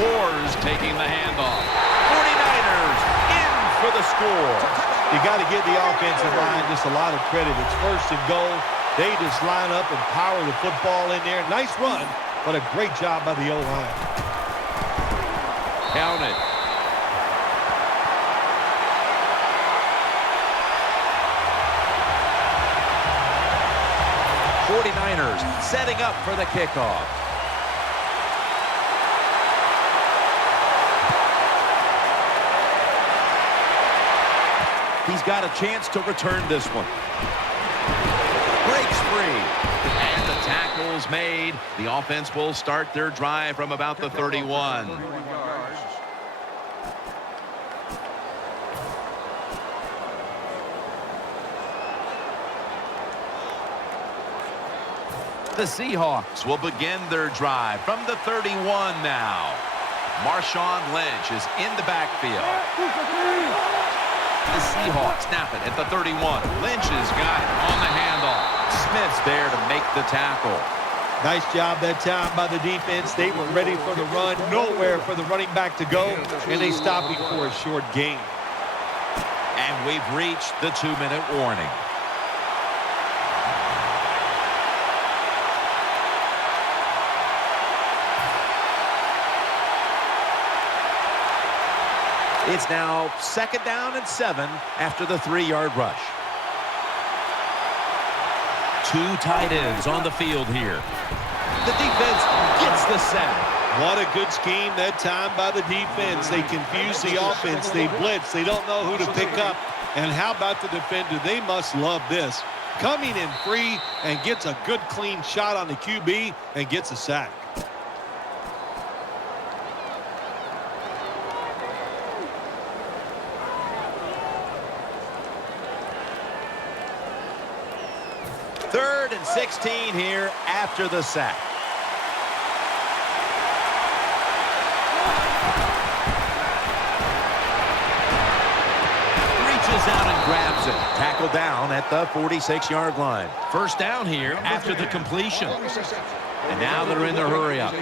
Wars taking the handoff. 49ers in for the score. You got to give the offensive line just a lot of credit. It's first and goal. They just line up and power the football in there. Nice run, but a great job by the O-line. Count it. '49ers setting up for the kickoff. He's got a chance to return this one. Breaks free. And the tackle's made. The offense will start their drive from about the 31. The Seahawks will begin their drive from the 31 now. Marshawn Lynch is in the backfield. The Seahawks snap it at the 31. Lynch has got it on the handoff. Smith's there to make the tackle. Nice job that time by the defense. They were ready for the run. Nowhere for the running back to go. And they stopped him for a short gain. And we've reached the 2-minute warning. It's now 2nd down and 7 after the 3-yard rush. 2 tight ends on the field here. The defense gets the sack. What a good scheme that time by the defense. They confuse the offense. They blitz. They don't know who to pick up. And how about the defender? They must love this. Coming in free and gets a good clean shot on the QB and gets a sack. Third and 16 here after the sack. Reaches out and grabs it. Tackle down at the 46-yard line. First down here after the completion. And now they're in the hurry up.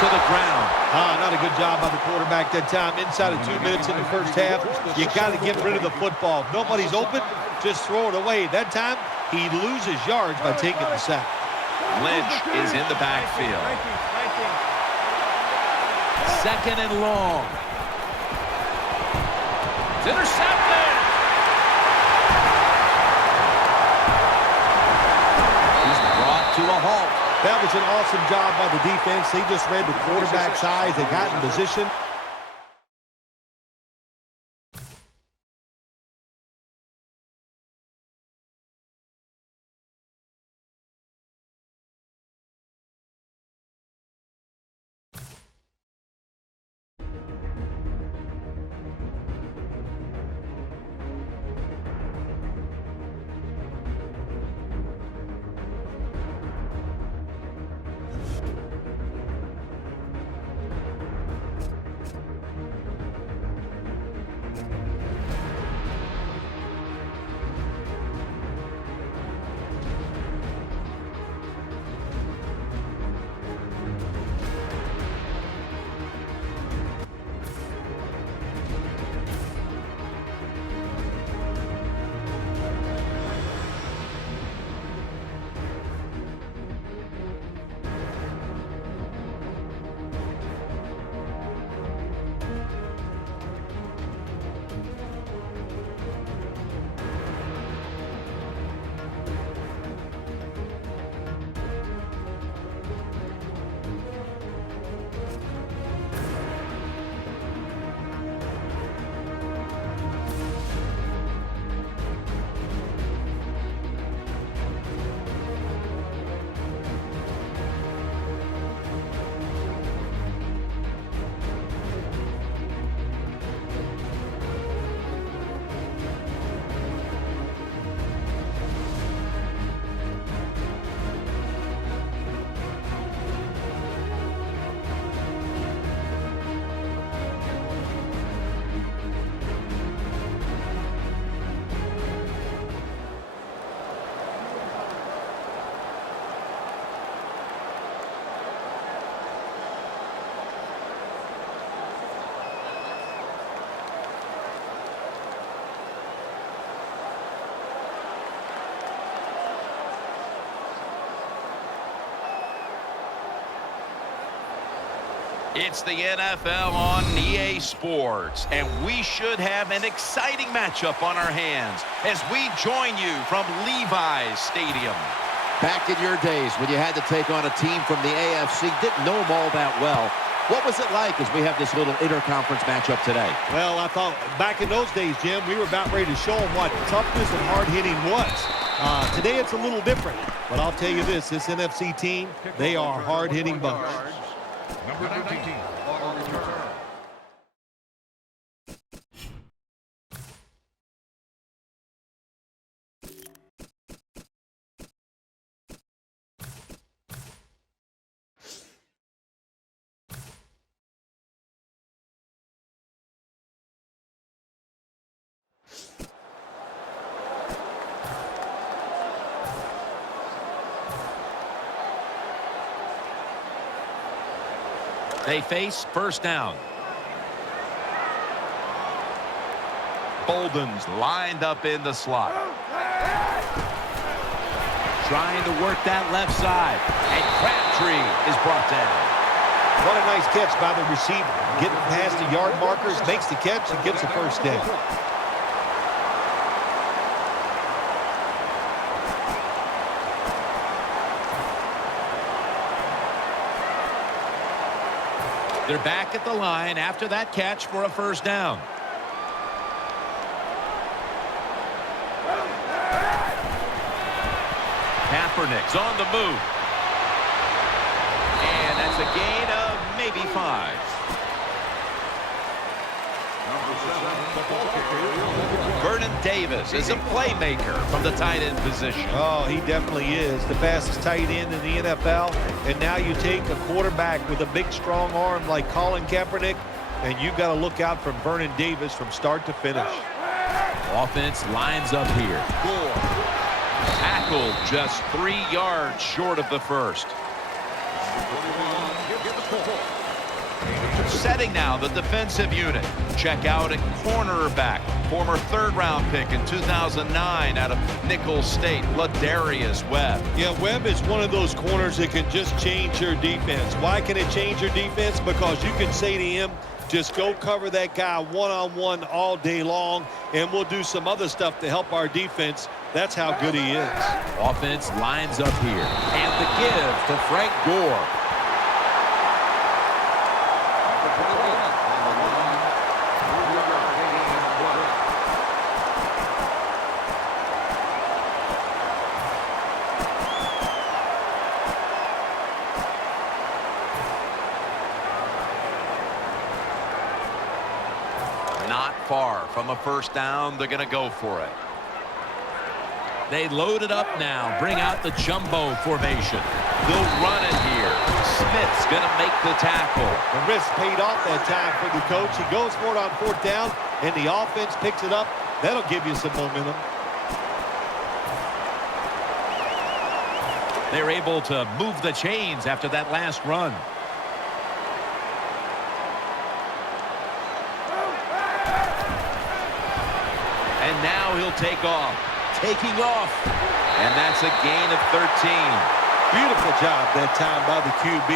To the ground. Not a good job by the quarterback that time. Inside of 2 minutes in the first half, you got to get rid of the football. If nobody's open, just throw it away. That time, he loses yards by taking the sack. Lynch is in the backfield. 2nd and long. It's intercepted. He's brought to a halt. That was an awesome job by the defense. They just read the quarterback's eyes. They got in position. It's the NFL on EA Sports, and we should have an exciting matchup on our hands as we join you from Levi's Stadium. Back in your days when you had to take on a team from the AFC, didn't know them all that well. What was it like as we have this little interconference matchup today? Well, I thought back in those days, Jim, we were about ready to show them what toughness and hard-hitting was. Today it's a little different, but I'll tell you this NFC team, they are a hard-hitting bunch. Number 19 on return. They face first down. Bolden's lined up in the slot. Trying to work that left side. And Crabtree is brought down. What a nice catch by the receiver. Getting past the yard markers, makes the catch, and gets a first down. They're back at the line after that catch for a first down. Kaepernick's on the move. And that's a gain of maybe 5. Vernon Davis is a playmaker from the tight end position. Oh, he definitely is. The fastest tight end in the NFL. And now you take a quarterback with a big, strong arm like Colin Kaepernick, and you've got to look out for Vernon Davis from start to finish. Offense lines up here. Gore. Tackled just 3 yards short of the first. Setting now the defensive unit. Check out a cornerback, former third-round pick in 2009 out of Nicholls State, Ladarius Webb. Yeah, Webb is one of those corners that can just change your defense. Why can it change your defense? Because you can say to him, just go cover that guy one-on-one all day long, and we'll do some other stuff to help our defense. That's how good he is. Offense lines up here. And the give to Frank Gore. Not far from a first down. They're going to go for it. They load it up now. Bring out the jumbo formation. They'll run it here. Smith's going to make the tackle. The risk paid off that time for the coach. He goes for it on fourth down, and the offense picks it up. That'll give you some momentum. They're able to move the chains after that last run. And now he'll take off. Taking off. And that's a gain of 13. Beautiful job that time by the QB.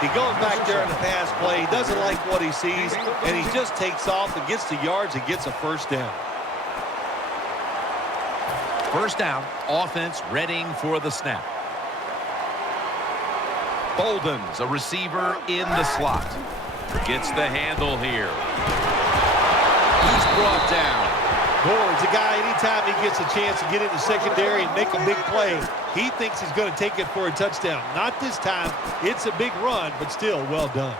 He goes back there in the pass play. He doesn't like what he sees, and he just takes off and gets the yards and gets a first down. First down. Offense readying for the snap. Bolden's a receiver in the slot. Gets the handle here. He's brought down. Gore's a guy, anytime he gets a chance to get in the secondary and make a big play, he thinks he's going to take it for a touchdown. Not this time. It's a big run, but still well done.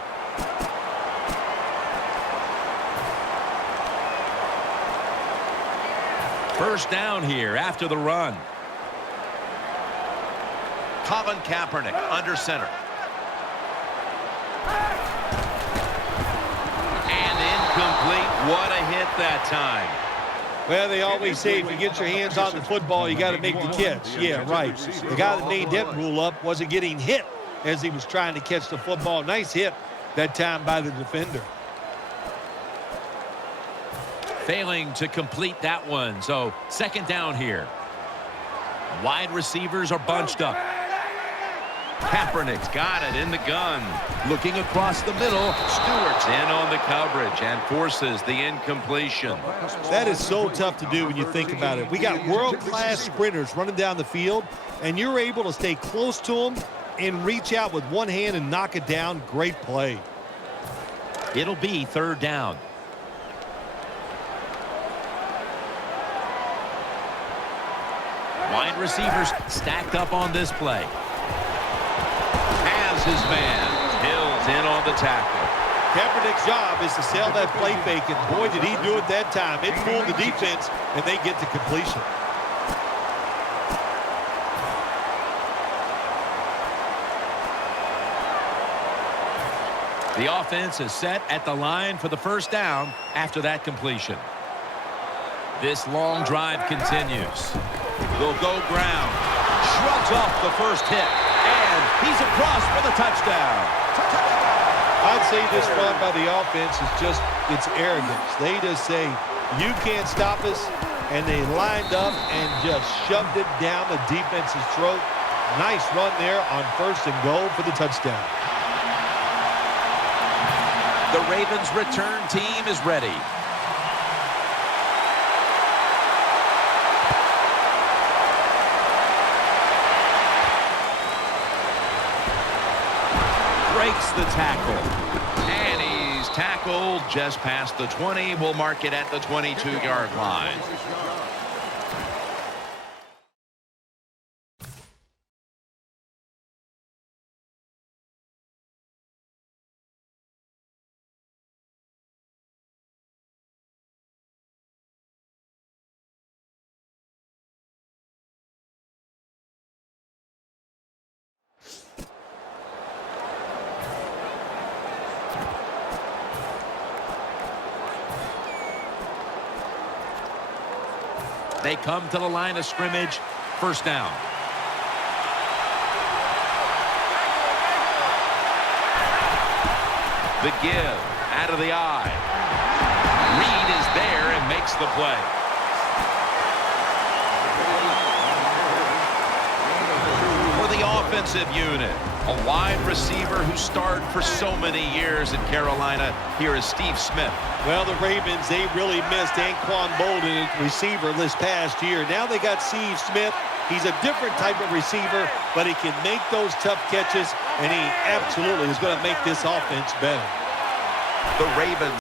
First down here after the run. Colin Kaepernick under center. And incomplete. What a hit that time. Well, they always say if you get your hands on the football, you got to make the catch. Yeah, right. The guy that made that rule up wasn't getting hit as he was trying to catch the football. Nice hit that time by the defender. Failing to complete that one. So second down here. Wide receivers are bunched up. Kaepernick's got it in the gun. Looking across the middle. Stewart's in on the coverage and forces the incompletion. That is so tough to do when you think about it. We got world-class sprinters running down the field, and you're able to stay close to them and reach out with one hand and knock it down. Great play. It'll be 3rd down. Wide receivers stacked up on this play. Has his man. Hill's in on the tackle. Kaepernick's job is to sell that play fake, and boy, did he do it that time. It fooled the defense, and they get the completion. The offense is set at the line for the 1st down after that completion. This long drive continues. They'll go ground. Shrugs off the first hit. And he's across for the touchdown. I'd say this run by the offense is just, it's arrogance. They just say, you can't stop us, and they lined up and just shoved it down the defense's throat. Nice run there on 1st and goal for the touchdown. The Ravens' return team is ready. Breaks the tackle. And he's tackled just past the 20. We'll mark it at the 22-yard line. They come to the line of scrimmage. 1st down. The give out of the eye. Reed is there and makes the play. For the offensive unit, a wide receiver who starred for so many years in Carolina. Here is Steve Smith. Well, the Ravens, they really missed Anquan Bolden, receiver, this past year. Now they got Steve Smith. He's a different type of receiver, but he can make those tough catches, and he absolutely is going to make this offense better. The Ravens